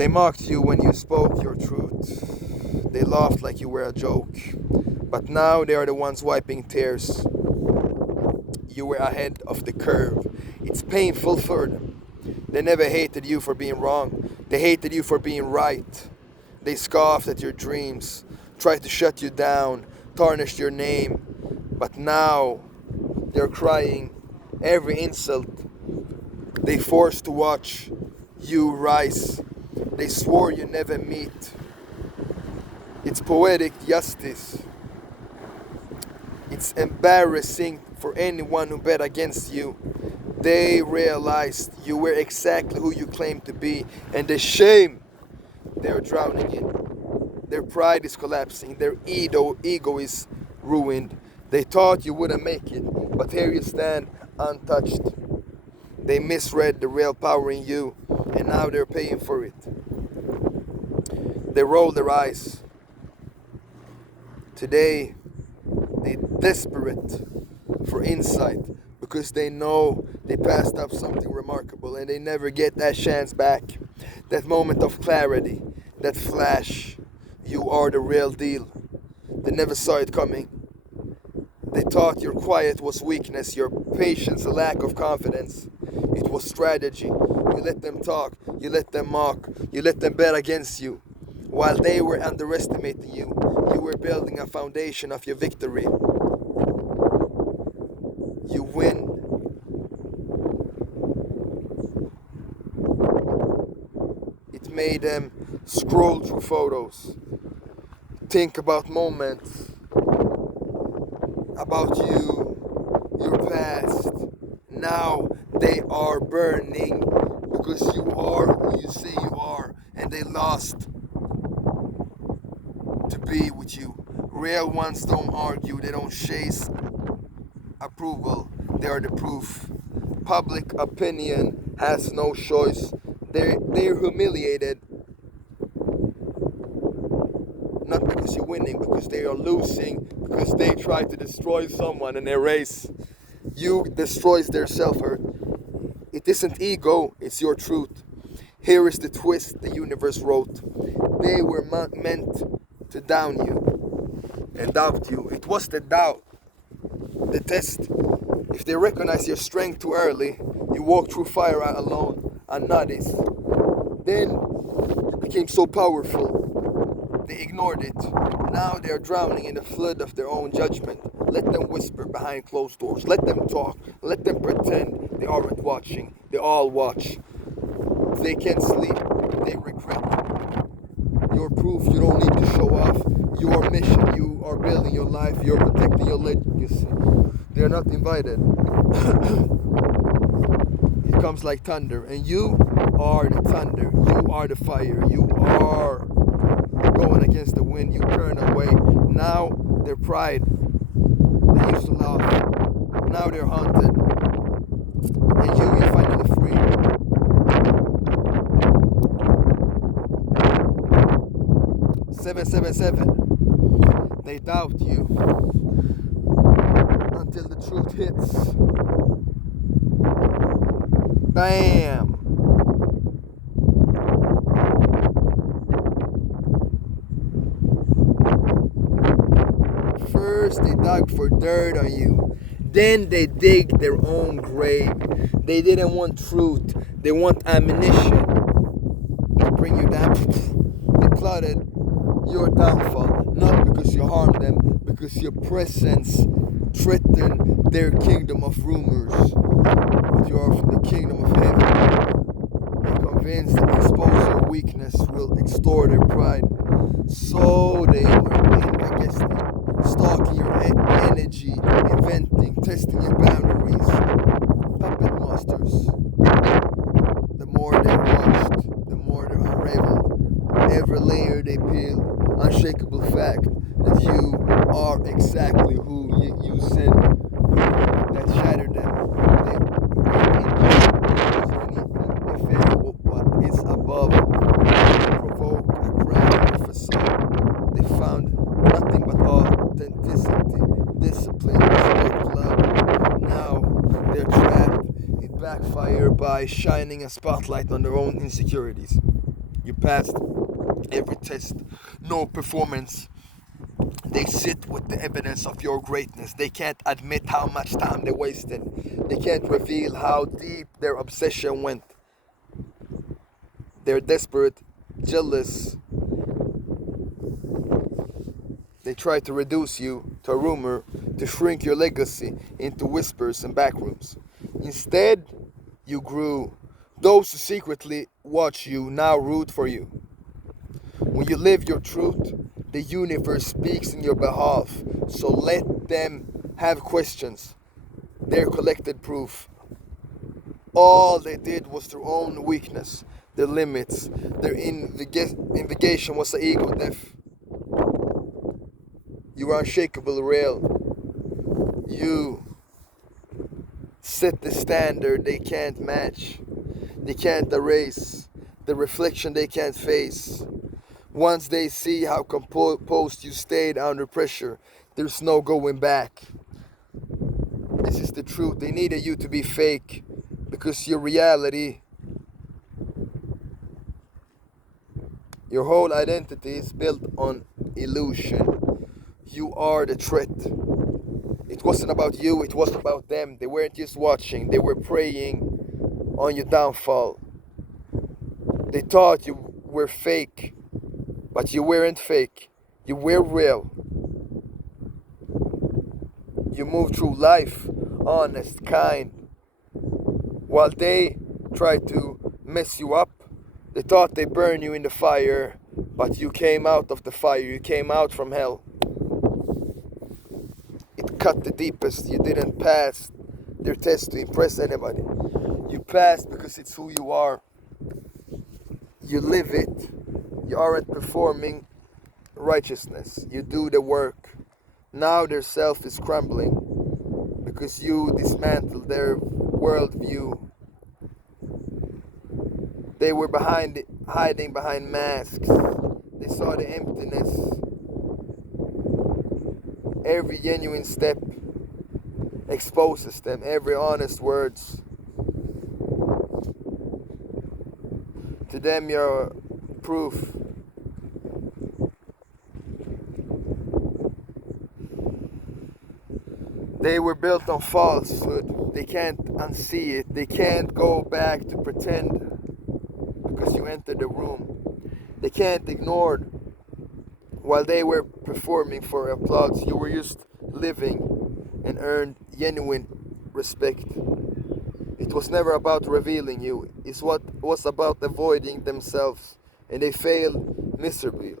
They mocked you when you spoke your truth. They laughed like you were a joke. But now they are the ones wiping tears. You were ahead of the curve. It's painful for them. They never hated you for being wrong. They hated you for being right. They scoffed at your dreams, tried to shut you down, tarnished your name. But now they're crying every insult. They forced to watch you rise. They swore you never meet. It's poetic justice. It's embarrassing for anyone who bet against you. They realized you were exactly who you claimed to be, and the shame they're drowning in. Their pride is collapsing, their ego is ruined. They thought you wouldn't make it, but here you stand untouched. They misread the real power in you, and now they're paying for it. They roll their eyes. Today, they're desperate for insight because they know they passed up something remarkable and they never get that chance back. That moment of clarity, that flash, you are the real deal. They never saw it coming. They thought your quiet was weakness, your patience a lack of confidence. It was strategy. You let them talk, you let them mock, you let them bet against you. While they were underestimating you, you were building a foundation of your victory. You win. It made them scroll through photos, think about moments, about you, your past. Now they are burning because you are who you say you are, and they lost to be with you. Real ones don't argue, they don't chase approval, they are the proof. Public opinion has no choice. They're humiliated. Not because you're winning, because they are losing, because they try to destroy someone in their race. You destroys their self-hurt. It isn't ego, it's your truth. Here is the twist the universe wrote. They were meant to down you and doubt you. It was the doubt, the test. If they recognize your strength too early, you walk through fire alone, unnoticed. Then you became so powerful, they ignored it. Now they are drowning in the flood of their own judgment. Let them whisper behind closed doors. Let them talk. Let them pretend they aren't watching. They all watch. They can't sleep. They regret. Your proof you don't need to show off. Your mission, you are building your life. You're protecting your legacy. They are not invited. It comes like thunder. And you are the thunder. You are the fire. You are going against the wind. You turn away. Now their pride. They used to laugh. Now they're haunted. And you're finally free. 777. They doubt you until the truth hits. Bam! First they dug for dirt on you. Then they dig their own grave. They didn't want truth. They want ammunition to bring you down. They plotted your downfall, not because you harmed them, because your presence threatened their kingdom of rumors. But you are from the kingdom of heaven. They're convinced that expose your weakness will extort their pride. So they were investing, stalking your energy, inventing, testing your boundaries. Puppet masters. The more they watched, the more they unraveled. Every layer they peeled. Unshakable fact that you are exactly who you said. That shattered them. They beneath them. They failed what is above. They provoke a crack in the facade. They found nothing but authenticity, discipline, respect, love. Now they're trapped. It backfired by shining a spotlight on their own insecurities. You passed every test, no performance. They sit with the evidence of your greatness. They can't admit how much time they wasted. They can't reveal how deep their obsession went. They're desperate, jealous. They try to reduce you to a rumor, to shrink your legacy into whispers and backrooms. Instead, you grew. Those who secretly watch you now root for you. When you live your truth, the universe speaks in your behalf. So let them have questions, their collected proof. All they did was their own weakness, their limits. Their investigation was the ego death. You are unshakable, real. You set the standard they can't match. They can't erase the reflection they can't face. Once they see how composed you stayed under pressure, there's no going back. This is the truth. They needed you to be fake because your reality, your whole identity is built on illusion. You are the threat. It wasn't about you, it was about them. They weren't just watching, they were preying on your downfall. They thought you were fake, but you weren't fake. You were real. You moved through life, honest, kind. While they tried to mess you up, they thought they burned you in the fire, but you came out of the fire, you came out from hell. It cut the deepest. You didn't pass their test to impress anybody. You passed because it's who you are. You live it. You aren't performing righteousness. You do the work. Now their self is crumbling because you dismantled their worldview. They were hiding behind masks. They saw the emptiness. Every genuine step exposes them. Every honest words. To them you're proof. They were built on falsehood. They can't unsee it. They can't go back to pretend because you entered the room. They can't ignore it. While they were performing for applause, you were just living and earned genuine respect. It was never about revealing you. It was about avoiding themselves, and they failed miserably.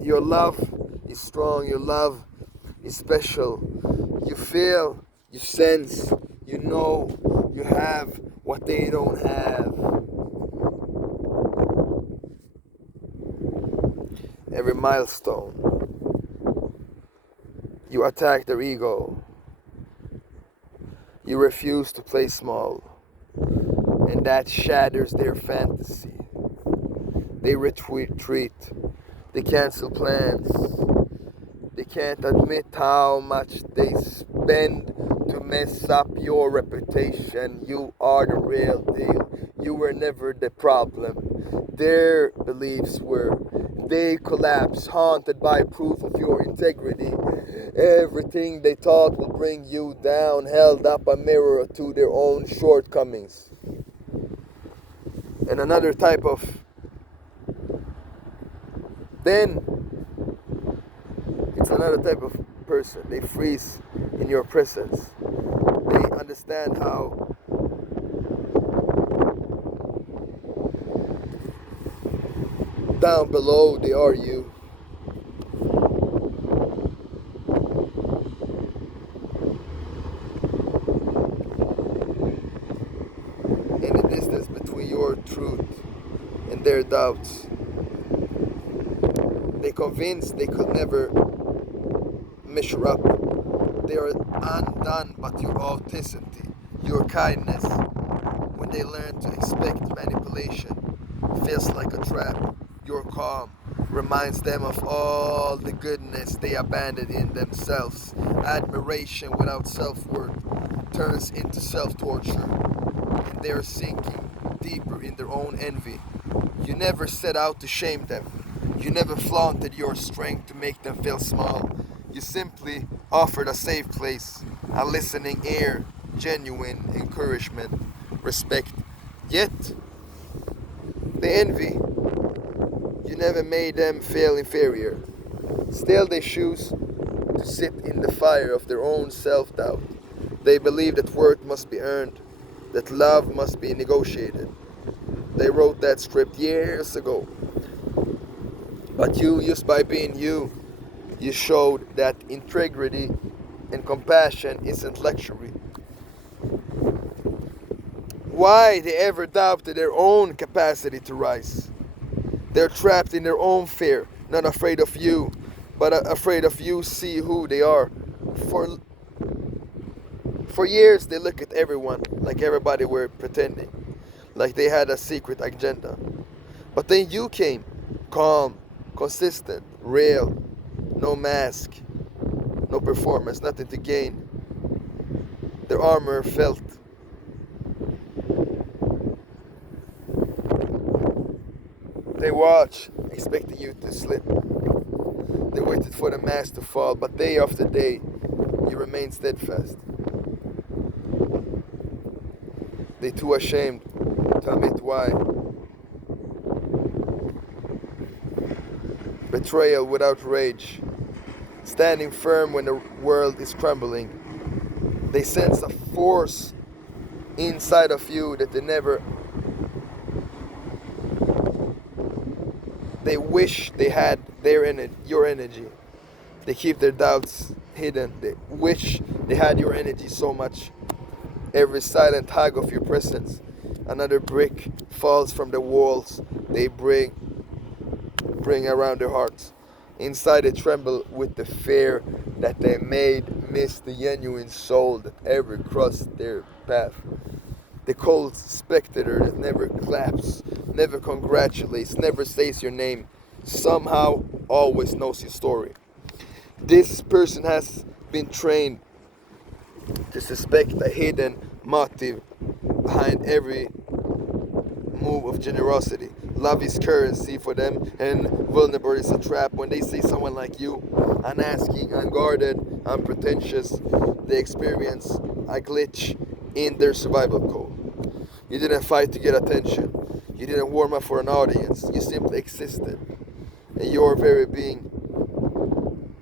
Your love is strong. Your love is special. You feel, you sense, you know, you have what they don't have. Every milestone, you attack their ego. You refuse to play small, and that shatters their fantasy. They retreat. They cancel plans. They can't admit how much they spend to mess up your reputation. You are the real deal. You were never the problem. Their beliefs were. They collapse, haunted by proof of your integrity. Everything they thought would bring you down held up a mirror to their own shortcomings. And another type of it's another type of person. They freeze in your presence. They understand how down below they are you. In the distance between your truth and their doubts. They convinced they could never measure up. They are undone, but your authenticity, your kindness, when they learn to expect manipulation, feels like a trap. Your calm reminds them of all the goodness they abandoned in themselves. Admiration without self-worth turns into self-torture, and they are sinking deeper in their own envy. You never set out to shame them. You never flaunted your strength to make them feel small. You simply offered a safe place, a listening ear, genuine encouragement, respect. Yet, the envy, you never made them feel inferior. Still, they choose to sit in the fire of their own self doubt. They believe that worth must be earned, that love must be negotiated. They wrote that script years ago. But you, just by being you, you showed that integrity and compassion isn't luxury. Why they ever doubted their own capacity to rise? They're trapped in their own fear, not afraid of you, but afraid of you see who they are. For for years they look at everyone like everybody were pretending, like they had a secret agenda. But then you came, calm, consistent, real, no mask, no performance, nothing to gain. Their armor felt. They watched, expecting you to slip. They waited for the mask to fall, but day after day, you remained steadfast. They too ashamed to admit why. Betrayal without rage, standing firm when the world is crumbling. They sense a force inside of you that they wish they had your energy. They keep their doubts hidden. They wish they had your energy so much. Every silent hug of your presence, another brick falls from the walls they bring around their hearts. Inside they tremble with the fear that they may miss the genuine soul that ever crossed their path. The cold spectator that never claps, never congratulates, never says your name, somehow always knows your story. This person has been trained to suspect a hidden motive behind every move of generosity. Love is currency for them, and vulnerability is a trap. When they see someone like you, unasking, unguarded, unpretentious, they experience a glitch in their survival code. You didn't fight to get attention. You didn't warm up for an audience. You simply existed. And your very being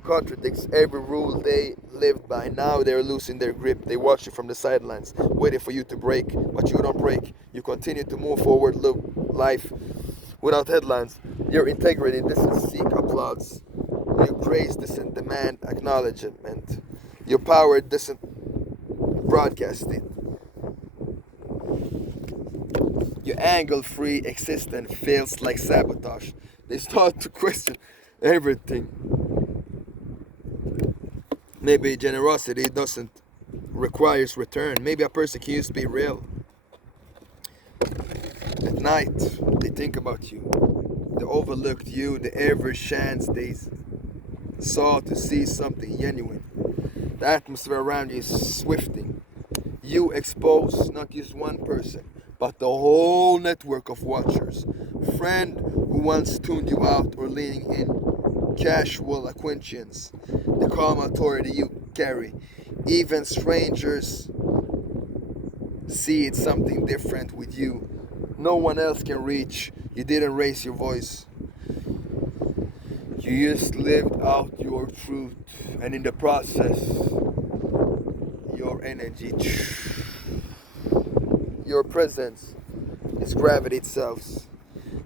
contradicts every rule they lived by. Now they're losing their grip. They watch you from the sidelines, waiting for you to break. But you don't break. You continue to move forward, live life without headlines. Your integrity doesn't seek applause. Your grace doesn't demand acknowledgement. Your power doesn't broadcast it. Your angle-free existence feels like sabotage. They start to question everything. Maybe generosity doesn't requires return. Maybe a person can just be real. At night, they think about you. They overlooked you the every chance they saw to see something genuine. The atmosphere around you is swifting. You expose not just one person, but the whole network of watchers. Friend who once tuned you out or leaning in, casual acquaintance, the calm authority you carry. Even strangers see it's something different with you. No one else can reach. You didn't raise your voice. You just lived out your truth, and in the process, your energy, your presence is gravity itself.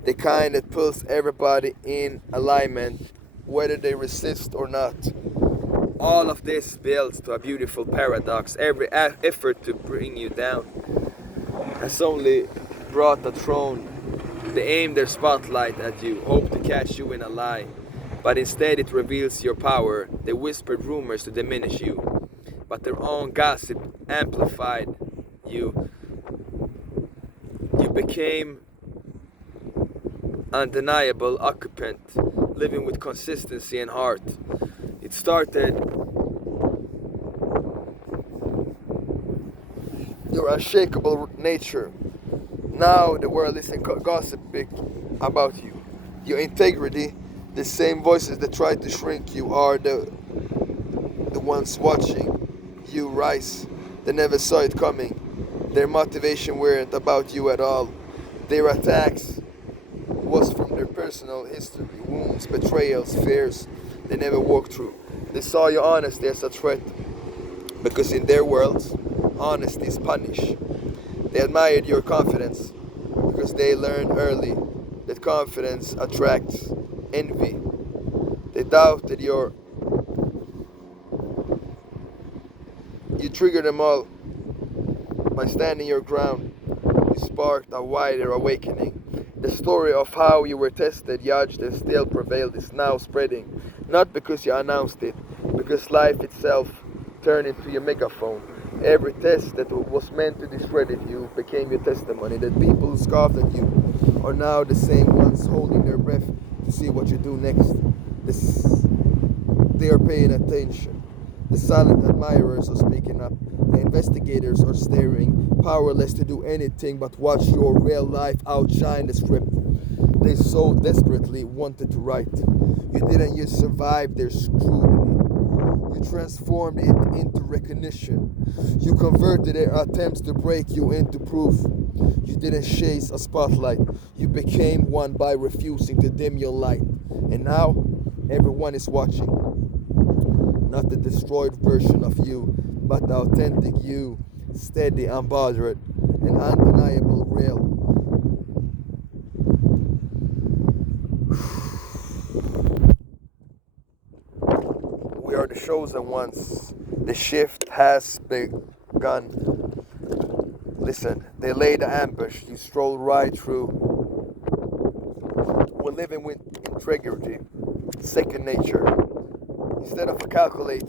The kind that pulls everybody in alignment, whether they resist or not. All of this builds to a beautiful paradox. Every effort to bring you down has only brought a throne. They aim their spotlight at you, hope to catch you in a lie. But instead it reveals your power. They whispered rumors to diminish you. But their own gossip amplified you. You became undeniable occupant, living with consistency and heart. It started your unshakable nature, Now the world isn't gossiping about you. Your integrity, the same voices that try to shrink you, are the ones watching you rise. They never saw it coming. Their motivation weren't about you at all. Their attacks was from their personal history, wounds, betrayals, fears they never walked through. They saw your honesty as a threat because in their worlds, honesty is punished. They admired your confidence because they learned early that confidence attracts envy. They doubted you triggered them all by standing your ground. You sparked a wider awakening. The story of how you were tested, judged, and still prevailed is now spreading. Not because you announced it, because life itself turned into your megaphone. Every test that was meant to discredit you became your testimony. That people who scoffed at you are now the same ones holding their breath to see what you do next. They are paying attention. The silent admirers are speaking up. The investigators are staring, powerless to do anything but watch your real life outshine the script they so desperately wanted to write. You didn't just survive their scrutiny. You transformed it into recognition. You converted their attempts to break you into proof. You didn't chase a spotlight. You became one by refusing to dim your light. And now, everyone is watching. Not the destroyed version of you, but the authentic you, steady, unbothered, and undeniable real. We are the chosen ones. The shift has begun. Listen, they laid the ambush. You strolled right through. We're living with integrity, second nature. Instead of calculate,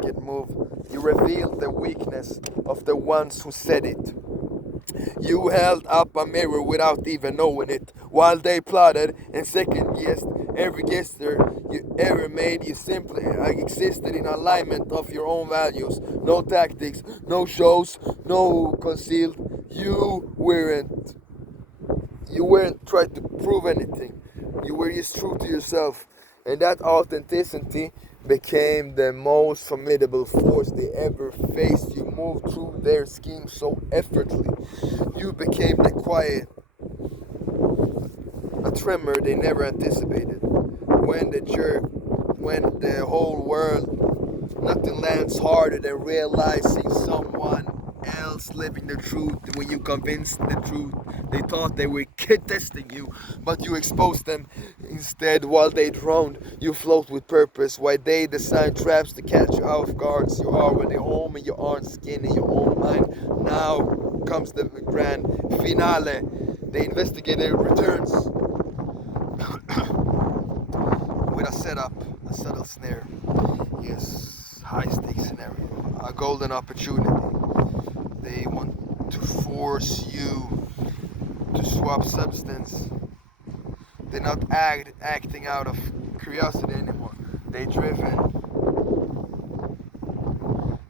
get move, you revealed the weakness of the ones who said it. You held up a mirror without even knowing it, while they plotted and second guessed every gesture you ever made. You simply existed in alignment of your own values. No tactics, no shows, no concealed. You weren't trying to prove anything. You were just true to yourself. And that authenticity became the most formidable force they ever faced. You moved through their scheme so effortlessly. You became the quiet, a tremor they never anticipated. When the jerk, when the whole world, nothing lands harder than realizing someone else living the truth. When you convinced the truth, they thought they were testing you, but you exposed them instead. While they droned, you float with purpose. While they designed traps to catch you off guards, you are with your home in your own skin, in your own mind. Now comes the grand finale. The investigator returns with a setup, a subtle snare. Yes, high stakes scenario, a golden opportunity. They want to force you to swap substance. They're not acting out of curiosity anymore. They're driven.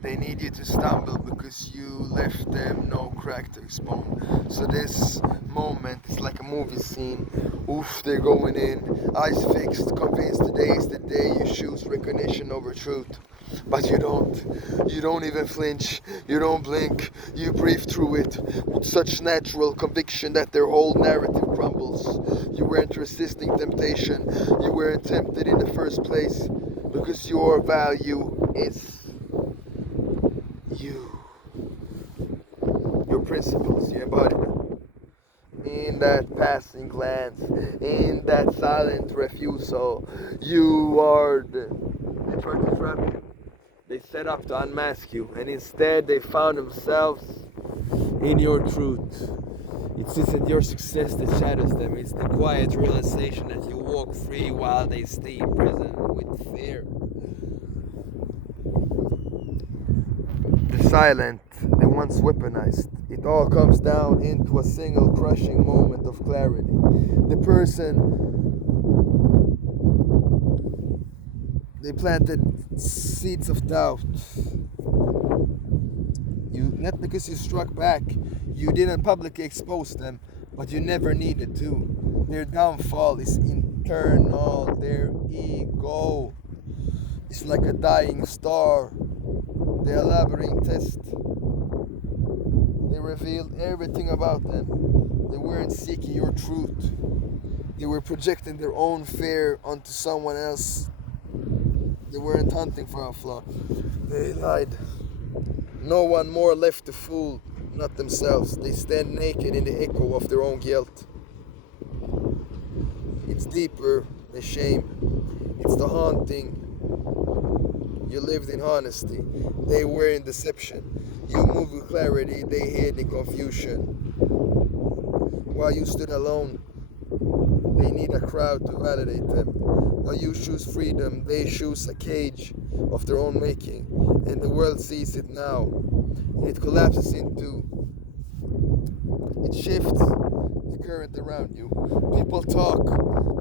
They need you to stumble because you left them no crack to expound. So this moment is like a movie scene. Oof, they're going in, eyes fixed, convinced today is the day you choose recognition over truth. But you don't even flinch, you don't blink, you breathe through it with such natural conviction that their whole narrative crumbles. You weren't resisting temptation, you weren't tempted in the first place, because your value is you. Your principles, you embody them. In that passing glance, in that silent refusal, you are they tried to trap you. They set up to unmask you, and instead they found themselves in your truth. It isn't your success that shadows them, it's the quiet realization that you walk free while they stay in prison with fear. The silent, the once weaponized, it all comes down into a single crushing moment of clarity. The person they planted seeds of doubt. You not because you struck back, you didn't publicly expose them, but you never needed to. Their downfall is internal, their ego is like a dying star. The elaborate test. They revealed everything about them. They weren't seeking your truth. They were projecting their own fear onto someone else. They weren't hunting for a flaw. They lied. No one more left to fool, not themselves. They stand naked in the echo of their own guilt. It's deeper than shame. It's the haunting. You lived in honesty. They were in deception. You moved with clarity. They hid in confusion. While you stood alone, they need a crowd to validate them. While you choose freedom, they choose a cage of their own making. And the world sees it now. And it collapses into, it shifts the current around you. People talk,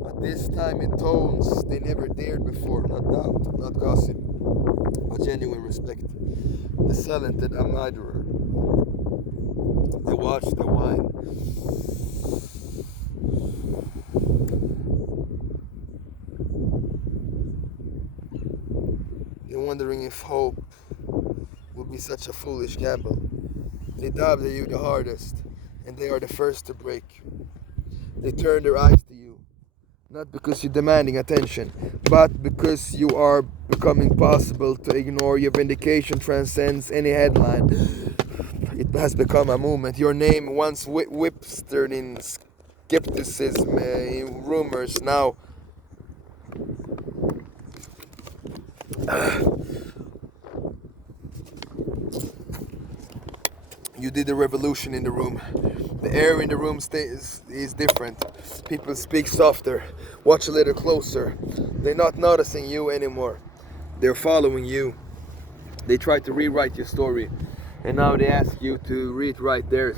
but this time in tones they never dared before. Not doubt, not gossip, but genuine respect. The silent admirer. They watch the wine. They're wondering if hope would be such a foolish gamble. They doubt you the hardest, and they are the first to break. They turn their eyes to you, not because you're demanding attention, but because you are becoming possible to ignore. Your vindication transcends any headline. It has become a movement. Your name, once whispered in skepticism, in rumors, now you did a revolution in the room. The air in the room is different. People speak softer, watch a little closer. They're not noticing you anymore. They're following you. They try to rewrite your story, and now they ask you to rewrite theirs.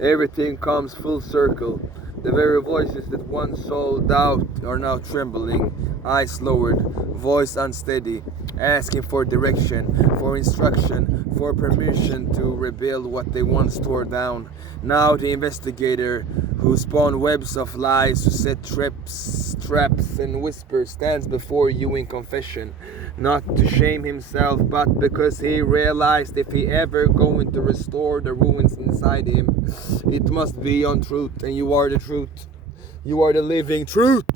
Everything comes full circle. The very voices that once sold out are now trembling, eyes lowered, voice unsteady, asking for direction, for instruction, for permission to rebuild what they once tore down. Now the investigator who spawned webs of lies, who set traps and whispers, stands before you in confession, not to shame himself, but because he realized if he ever going to restore the ruins inside him, it must be on truth, and you are the truth. You are the living truth.